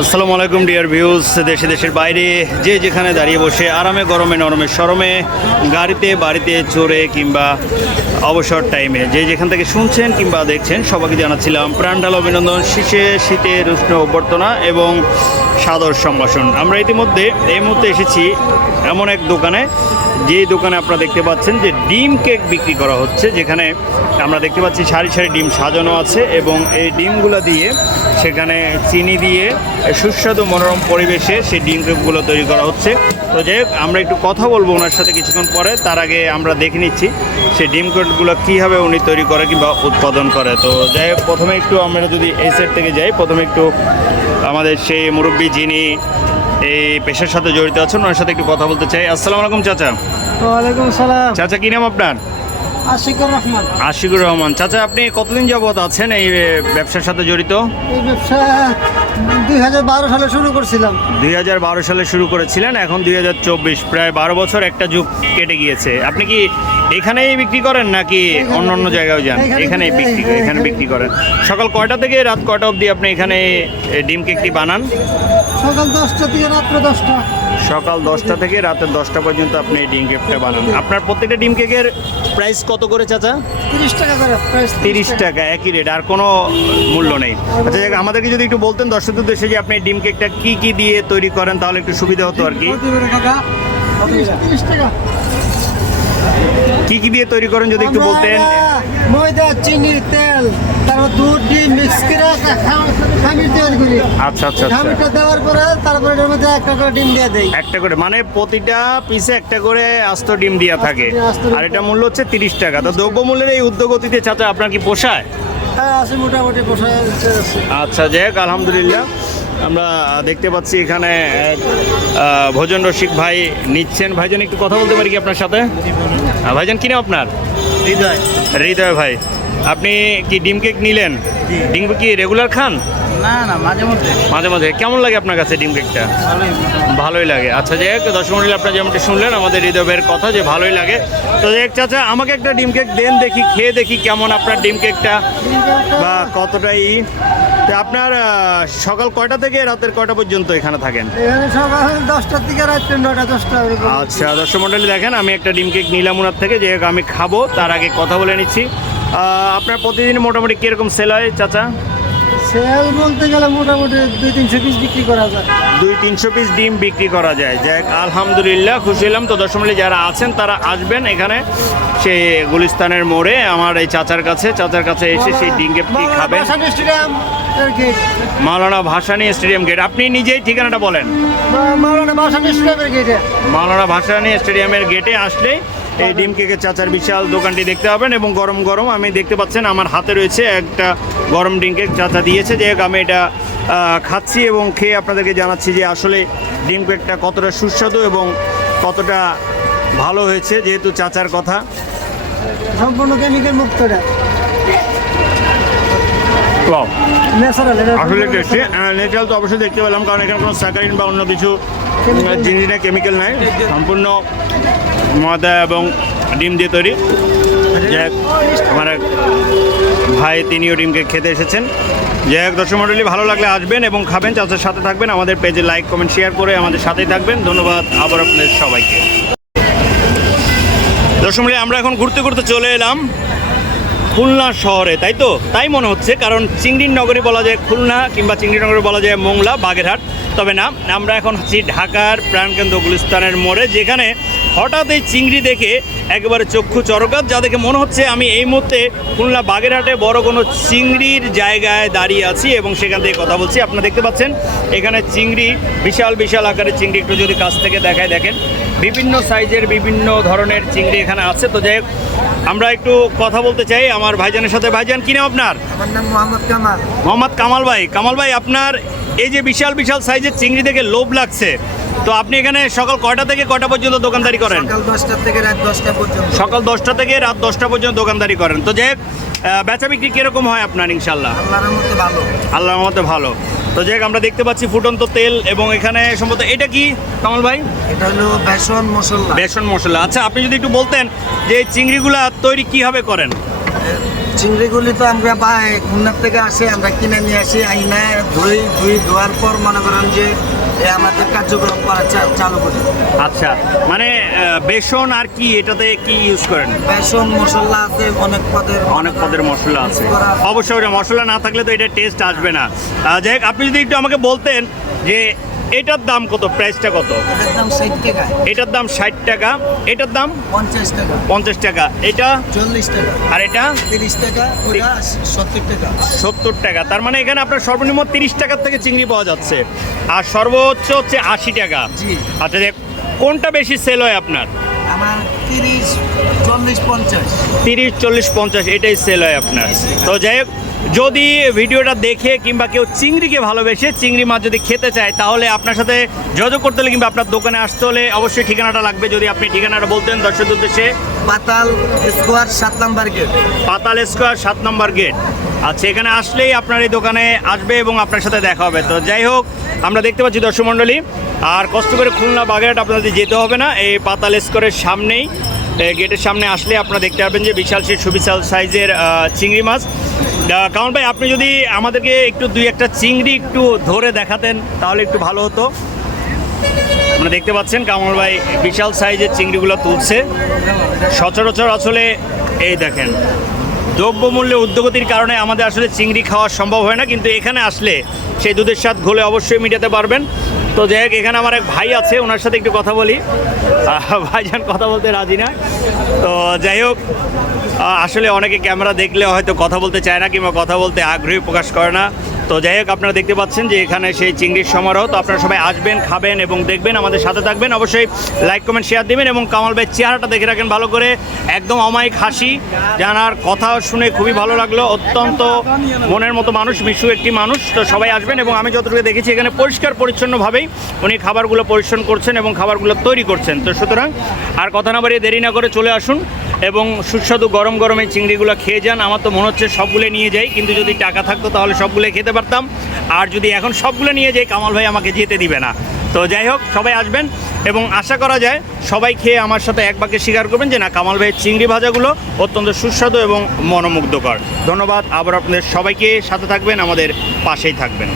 আসসালামু আলাইকুম deer views দেশে দেশের বাইরে, যে যেখানে দাঁড়িয়ে বসে, আরামে, গরমে, নরমে, সরমে, গাড়িতে, বাড়িতে, চড়ে কিংবা অবসর টাইমে যে যেখান থেকে শুনছেন কিংবা দেখছেন, সবাইকে জানাচ্ছিলাম প্রাণঢাল অভিনন্দন, শীষে শীতের উষ্ণ অভ্যর্থনা এবং সাদর সম্ভাষণ। আমরা ইতিমধ্যে এই মুহূর্তে এসেছি এমন এক দোকানে যে দোকানে আপনারা দেখতে পাচ্ছেন যে ডিম কেক বিক্রি করা হচ্ছে, যেখানে আমরা দেখতে পাচ্ছি সারি সারি ডিম সাজানো আছে এবং এই ডিমগুলো দিয়ে সেখানে চিনি দিয়ে সুস্বাদু মনোরম পরিবেশে সেই ডিম কেকগুলো তৈরি করা হচ্ছে। তো যাই হোক, আমরা একটু কথা বলব ওনার সাথে কিছুক্ষণ পরে, তার আগে আমরা দেখে নিচ্ছি সেই ডিম কেকগুলো কীভাবে উনি তৈরি করে কিংবা উৎপাদন করে। তো যাই হোক, প্রথমে একটু আমরা যদি এই সেট থেকে যাই, প্রথমে একটু আমাদের সেই মুরব্বী যিনি এই পেশার সাথে জড়িত আছেন ওনার সাথে একটু কথা বলতে চাই। আসসালামু আলাইকুম চাচা। ওয়ালাইকুম সালাম। চাচা কি নাম আপনার? আশিকুর রহমান। আশিকুর রহমান। চাচা আপনি কতদিন যাবত আছেন এই ব্যবসার সাথে জড়িত? এই ব্যবসা দুই হাজার বারো সালে শুরু করছিলাম। দুই সালে শুরু করেছিলেন এখন দু হাজার চব্বিশ প্রায় বারো বছর একটা যুগ কেটে গিয়েছে। আপনি কি এখানেই বিক্রি করেন নাকি অন্য অন্য জায়গায় যান? এখানেই বিক্রি এখানে- এখানে বিক্রি করেন। সকাল কয়টা থেকে রাত কয়টা অবধি আপনি এখানে ডিম কেকটি বানান? সকাল দশটা থেকে রাত্র দশটা। সকাল দশটা থেকে রাতের দশটা পর্যন্ত আপনি এই ডিম কেকটা বানান। আপনার প্রত্যেকটা ডিম কেকের প্রাইস কত করে চাচা? তিরিশ টাকা করে তিরিশ টাকা। একই রেট আর কোনো মূল্য নেই। আচ্ছা যাক, আমাদেরকে যদি একটু বলতেন দর্শক উদ্দেশ্যে যে আপনি ডিম কেকটা কি কি দিয়ে তৈরি করেন তাহলে একটু সুবিধা হতো আর কি। তিরিশ টাকা। কি কি দিয়ে তৈরি করেন যদি একটু বলতেন? ময়দা চিনি তেল তারপর দুধ ডিম মিক্স করে খামির তৈরি করি। আচ্ছা আচ্ছা আচ্ছা। খামিরটা দেওয়ার পরে তারপরে এর মধ্যে একটা করে ডিম দিয়ে দেই। একটা করে মানে প্রতিটা পিসে একটা করে আস্ত ডিম দেওয়া থাকে। আর এটা মূল্য হচ্ছে তিরিশ টাকা। তো দ্রব্য মূল্যের এই উদ্যোগতিতে চাচা আপনার কি পোষায়? হ্যাঁ আছে মোটামুটি পোষায়। আচ্ছা যাই আলহামদুলিল্লাহ। আমরা দেখতে পাচ্ছি এখানে ভোজন রসিক ভাই নিচ্ছেন। ভাইজন একটু কথা বলতে পারি কি আপনার সাথে? ভাইজান কিনা আপনার? হৃদয়। হৃদয় ভাই আপনি কি ডিম কেক নিলেন? ডিম কি রেগুলার খান? না না মাঝে মধ্যে। মাঝে মাঝে কেমন লাগে আপনার কাছে ডিম কেকটা? ভালোই লাগে। আচ্ছা যাই হোক দর্শক মন্ডলী আপনারা যেমনটি শুনলেন আমাদের হৃদয়ের কথা যে ভালোই লাগে। তো যাই চাচা আমাকে একটা ডিম কেক দেন দেখি খেয়ে দেখি কেমন আপনার ডিম কেকটা বা কতটা ই তো আপনার সকাল কয়টা থেকে রাতের কয়টা পর্যন্ত এখানে থাকেন? সকাল দশটার থেকে রাত নটা দশটা আচ্ছা দর্শক মন্ডলী দেখেন আমি একটা ডিম কেক নিলাম ওনার থেকে যে আমি খাব তার আগে কথা বলে নিচ্ছি। আপনার প্রতিদিন মোটামুটি কীরকম সেল হয় চাচা? সেল বলতে গেলে মোটামুটি দুই তিনশো পিস বিক্রি করা যায়। দুই তিনশো পিস ডিম বিক্রি করা যায়। যাক আলহামদুলিল্লাহ খুশি হলাম। তো দর্শক যারা আছেন তারা আসবেন এখানে সেই গুলিস্তানের মোড়ে। আমার এই চাচার কাছে চাচার কাছে এসে সেই ডিম কেকটি খাবেন? মাওলানা ভাসানী স্টেডিয়াম গেট আপনি নিজেই ঠিকানাটা বলেন। মাওলানা বাসানি স্টেডিয়ামের গেটে মাওলানা ভাসানী স্টেডিয়ামের গেটে আসলে এই ডিম কেকের চাচার বিশাল দোকানটি দেখতে পাবেন এবং গরম গরম আমি দেখতে পাচ্ছেন আমার হাতে রয়েছে একটা গরম ডিম কেক। চাচা দিয়েছে যে আমি এটা খাচ্ছি এবং খেয়ে আপনাদেরকে জানাচ্ছি যে আসলে ডিম কেকটা কতটা সুস্বাদু এবং কতটা ভালো হয়েছে, যেহেতু চাচার কথা। সম্পূর্ণ কেমিক্যাল মুক্ত এটা আসলে টেস্টি ন্যাচারাল তো অবশ্যই দেখতে পেলাম কারণ এখানে কোনো স্যাকারিন বা অন্য কিছু জিনিস নেই। কেমিক্যাল নাই। সম্পূর্ণ ময়দা এবং ডিম দিয়ে তৈরি। যাই আমার এক ভাই তিনিও ডিমকে খেতে এসেছেন। যাই হোক দর্শক মণ্ডলী ভালো লাগলে আসবেন এবং খাবেন চাচার সাথে থাকবেন। আমাদের পেজে লাইক কমেন্ট শেয়ার করে আমাদের সাথেই থাকবেন। ধন্যবাদ আবার আপনাদের সবাইকে। দর্শক আমরা এখন ঘুরতে ঘুরতে চলে এলাম। খুলনা শহরে, তাই তো? তাই মনে হচ্ছে, কারণ চিংড়ির নগরী বলা যায় খুলনা কিংবা চিংড়ি নগরী বলা যায় মোংলা, বাগেরহাট। তবে না, আমরা এখন হচ্ছি ঢাকার প্রাণকেন্দ্র গুলিস্তানের মোড়ে, যেখানে হঠাৎ এই চিংড়ি দেখে একেবারে চক্ষু চরকাত যা দেখে মনে হচ্ছে আমি এই মুহূর্তে খুলনা বাগেরহাটে বড় কোনো চিংড়ির জায়গায় দাঁড়িয়ে আছি এবং সেখান থেকে কথা বলছি। আপনারা দেখতে পাচ্ছেন এখানে চিংড়ি বিশাল বিশাল আকারের চিংড়ি একটু যদি কাছ থেকে দেখায় দেখেন। বিভিন্ন সাইজের বিভিন্ন ধরনের চিংড়ি এখানে আছে। তো যাই হোক, আমরা একটু কথা বলতে চাই আমার ভাইজানের সাথে। ভাইজান কি নাম আপনার? আমার নাম মোহাম্মদ কামাল। মোহাম্মদ কামাল ভাই। কামাল ভাই আপনার এই যে বিশাল বিশাল সাইজের চিংড়ি দেখে লোভ লাগছে। তো আপনি এখানে সকাল কয়টা থেকে কয়টা পর্যন্ত দোকানদারি করেন? সকাল দশটা থেকে রাত দশটা পর্যন্ত। সকাল দশটা থেকে রাত দশটা পর্যন্ত দোকানদারি করেন। তো আহ, বেচা বিক্রি কীরকম হয় আপনার ইনশাল্লাহ আল্লাহর মধ্যে ভালো। আল্লাহর মতে ভালো। তো যাই হোক, আমরা দেখতে পাচ্ছি ফুটন্ত তেল এবং এখানে সম্ভবত এটা কি কামাল ভাই? এটা হলো বেসন মশলা। বেসন মশলা। আচ্ছা আপনি যদি একটু বলতেন যে এই চিংড়িগুলা তৈরি কীভাবে করেন? চিংড়িগুলি তো আমরা পাই খুলনার থেকে আসে আমরা কিনে নিয়ে আসি আইনা ধুই ধুই ধোয়ার পর মনে করেন যে আমাদের কার্যক্রম করা চালু করি। আচ্ছা মানে বেসন আর কি এটাতে কি ইউজ করেন? বেসন মশলা আছে অনেক পদের। অনেক পদের মশলা আছে। অবশ্যই মশলা না থাকলে তো এটা টেস্ট আসবে না। যাই হোক, আপনি যদি একটু আমাকে বলতেন যে এটার দাম কত? প্রাইসটা কত? এটার দাম ষাট টাকা। এটার দাম পঞ্চাশ টাকা। পঞ্চাশ টাকা। এটা? চল্লিশ টাকা। আর এটা? তিরিশ টাকা। সত্তর টাকা। সত্তর টাকা। তার মানে এখানে আপনার সর্বনিম্ন তিরিশ টাকার থেকে চিংড়ি পাওয়া যাচ্ছে। আর সর্বোচ্চ হচ্ছে আশি টাকা। জি। আচ্ছা যে কোনটা বেশি সেল হয় আপনার? আমার তিরিশ চল্লিশ পঞ্চাশ। তিরিশ চল্লিশ পঞ্চাশ এটাই সেল হয় আপনার। তো যাই হোক যদি ভিডিওটা দেখে কিংবা কেউ চিংড়িকে ভালোবেসে চিংড়ি মাছ যদি খেতে চায় তাহলে আপনার সাথে যোগাযোগ করতে হলে কিংবা আপনার দোকানে আসতে হলে অবশ্যই ঠিকানাটা লাগবে। যদি আপনি ঠিকানাটা বলতেন দর্শক উদ্দেশ্যে। পাতাল স্কোয়ার সাত নাম্বার গেট। পাতাল স্কোয়ার সাত নম্বর গেট। আচ্ছা এখানে আসলেই আপনার এই দোকানে আসবে এবং আপনার সাথে দেখা হবে। তো যাই হোক আমরা দেখতে পাচ্ছি দর্শক মণ্ডলী আর কষ্ট করে খুলনা বাগেরহাট আপনাদের যেতে হবে না এই পাতাল স্কোয়ারের সামনেই। গেটের সামনে আসলে আপনারা দেখতে পারবেন যে বিশাল সেই সুবিশাল সাইজের চিংড়ি মাছ। কারণ ভাই, আপনি যদি আমাদেরকে একটু দুই একটা চিংড়ি একটু ধরে দেখাতেন, তাহলে একটু ভালো হতো। মানে দেখতে পাচ্ছেন কামল ভাই বিশাল সাইজের চিংড়িগুলো তুলছে। সচরাচর আসলে এই দেখেন, দ্রব্যমূল্যে উদ্যোগতির কারণে আমাদের আসলে চিংড়ি খাওয়া সম্ভব হয় না, কিন্তু এখানে আসলে সেই দুধের স্বাদ ঘোলে অবশ্যই মিটাতে পারবেন। তো যাই হোক, এখানে আমার এক ভাই আছে, ওনার সাথে একটু কথা বলি। ভাইজান কথা বলতে রাজি না। তো যাই হোক আসলে অনেকে ক্যামেরা দেখলে হয়তো কথা বলতে চায় না কিংবা কথা বলতে আগ্রহী প্রকাশ করে না। তো যাই হোক, আপনারা দেখতে পাচ্ছেন যে এখানে সেই চিংড়ির সমারোহ। তো আপনারা সবাই আসবেন, খাবেন এবং দেখবেন, আমাদের সাথে থাকবেন। অবশ্যই লাইক, কমেন্ট শেয়ার দিবেন এবং কামাল ভাই চেহারাটা দেখে রাখেন ভালো করে। একদম অমায়িক হাসি, জানার কথা শুনে খুবই ভালো লাগল। অত্যন্ত মনের মতো মানুষ, মিশু একটি মানুষ। তো সবাই আসবেন এবং আমি যতটুকু দেখেছি, এখানে পরিষ্কার, পরিচ্ছন্নভাবেই উনি খাবারগুলো পরিবেশন করছেন এবং খাবারগুলো তৈরি করছেন। তো সুতরাং আর কথা না বাড়িয়ে দেরি না করে চলে আসুন। এবং সুস্বাদু গরম গরম এই চিংড়িগুলো খেয়ে যান। আমার তো মনে হচ্ছে সবগুলো নিয়ে যাই, কিন্তু যদি টাকা থাকতো তাহলে সবগুলো খেতে পারতাম। আর যদি এখন সবগুলো নিয়ে যাই, কামাল ভাই আমাকে যেতে দিবে না। তো যাই হোক, সবাই আসবেন এবং আশা করা যায় সবাই খেয়ে আমার সাথে এক বাক্যে স্বীকার করবেন যে না, কামাল ভাইয়ের চিংড়ি ভাজাগুলো অত্যন্ত সুস্বাদু এবং মনোমুগ্ধকর। ধন্যবাদ, আবার আপনাদের সবাইকে সাথে থাকবেন, আমাদের পাশেই থাকবেন।